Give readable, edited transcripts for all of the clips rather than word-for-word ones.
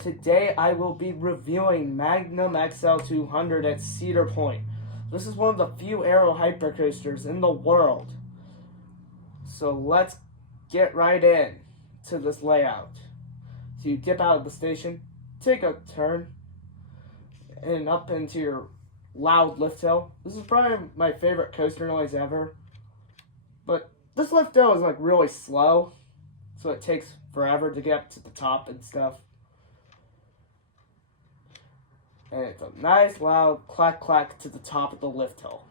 Today I will be reviewing Magnum XL 200 at Cedar Point. This is one of the few aero hypercoasters in the world. So let's get right in to this layout. So you dip out of the station, take a turn, and up into your loud lift hill. This is probably my favorite coaster noise ever. But this lift hill is like really slow, so it takes forever to get up to the top and stuff. And it's a nice loud clack clack to the top of the lift hill.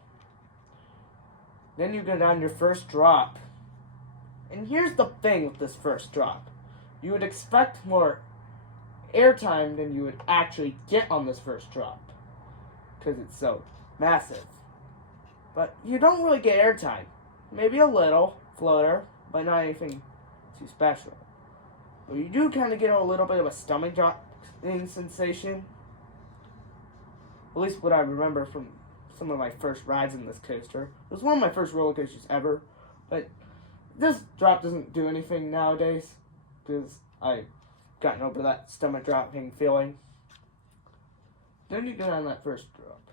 Then you go down your first drop. And here's the thing with this first drop. You would expect more airtime than you would actually get on this first drop, because it's so massive. But you don't really get airtime. Maybe a little floater, but not anything too special. But you do kind of get a little bit of a stomach dropping sensation. At least what I remember from some of my first rides in this coaster. It was one of my first roller coasters ever, but this drop doesn't do anything nowadays because I've gotten over that stomach dropping feeling. Then you go down that first drop.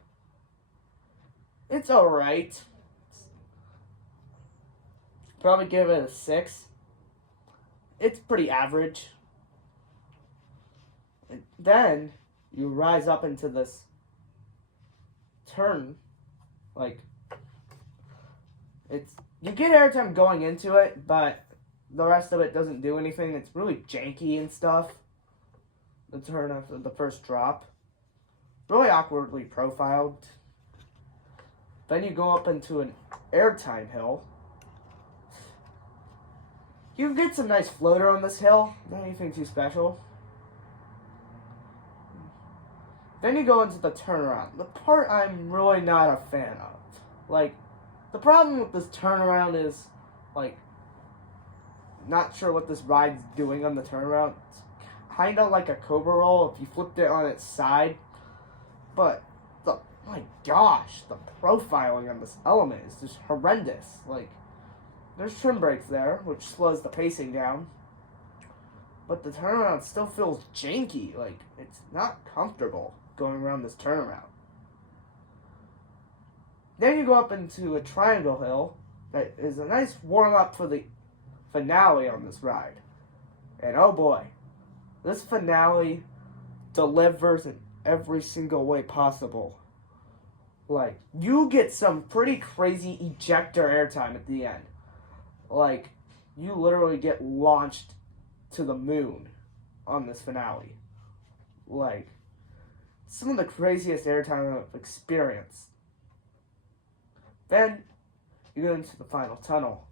It's alright. Probably give it a 6. It's pretty average. And then you rise up into this turn, like you get airtime going into it, but the rest of it doesn't do anything. It's really janky and stuff. The turn after the first drop, really awkwardly profiled. Then you go up into an airtime hill. You get some nice floater on this hill, not anything too special. Then you go into the turnaround. The part I'm really not a fan of. Like, the problem with this turnaround is, like, not sure what this ride's doing on the turnaround. It's kind of like a Cobra roll if you flipped it on its side. But, my gosh, the profiling on this element is just horrendous. Like, there's trim brakes there, which slows the pacing down. But the turnaround still feels janky. Like, it's not comfortable going around this turnaround. Then you go up into a triangle hill that is a nice warm-up for the finale on this ride. And oh boy, this finale delivers in every single way possible. Like, you get some pretty crazy ejector airtime at the end. Like, you literally get launched to the moon on this finale. Like, some of the craziest airtime I've experienced. Then, you go into the final tunnel.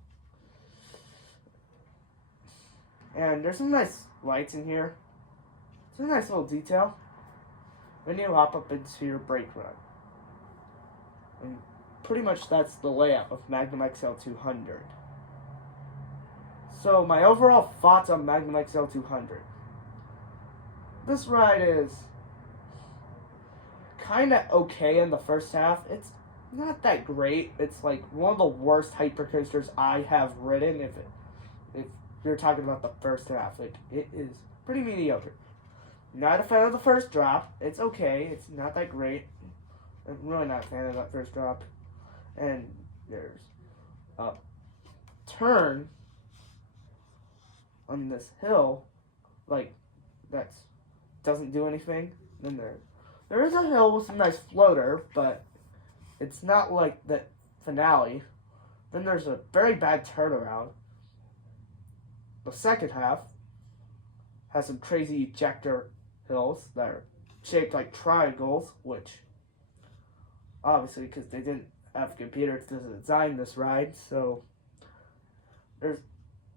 And there's some nice lights in here. It's a nice little detail. Then you hop up into your brake run. And pretty much that's the layout of Magnum XL 200. So, my overall thoughts on Magnum XL 200. This ride is kind of okay in the first half. It's not that great. It's like one of the worst hypercoasters I have ridden. If you're talking about the first half, it is pretty mediocre. Not a fan of the first drop. It's okay. It's not that great. I'm really not a fan of that first drop. And there's a turn on this hill, like, that doesn't do anything. Then there is a hill with some nice floater, but it's not like the finale. Then there's a very bad turnaround. The second half has some crazy ejector hills that are shaped like triangles, which obviously because they didn't have a computer to design this ride, so there's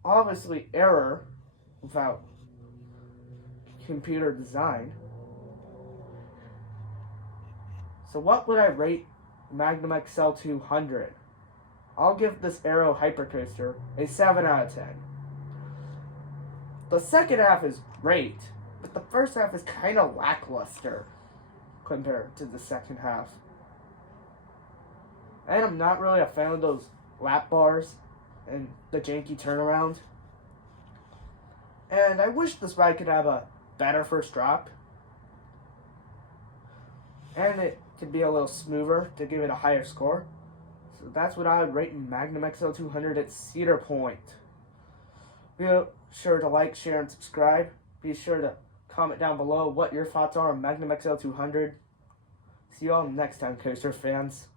obviously error without computer design. So what would I rate Magnum XL 200? I'll give this aero hypercoaster a 7 out of 10. The second half is great, but the first half is kind of lackluster compared to the second half. And I'm not really a fan of those lap bars and the janky turnaround. And I wish this ride could have a better first drop. And it could be a little smoother to give it a higher score. So that's what I would rate Magnum XL 200 at Cedar Point. Be sure to like, share, and subscribe. Be sure to comment down below what your thoughts are on Magnum XL 200. See you all next time, Coaster fans.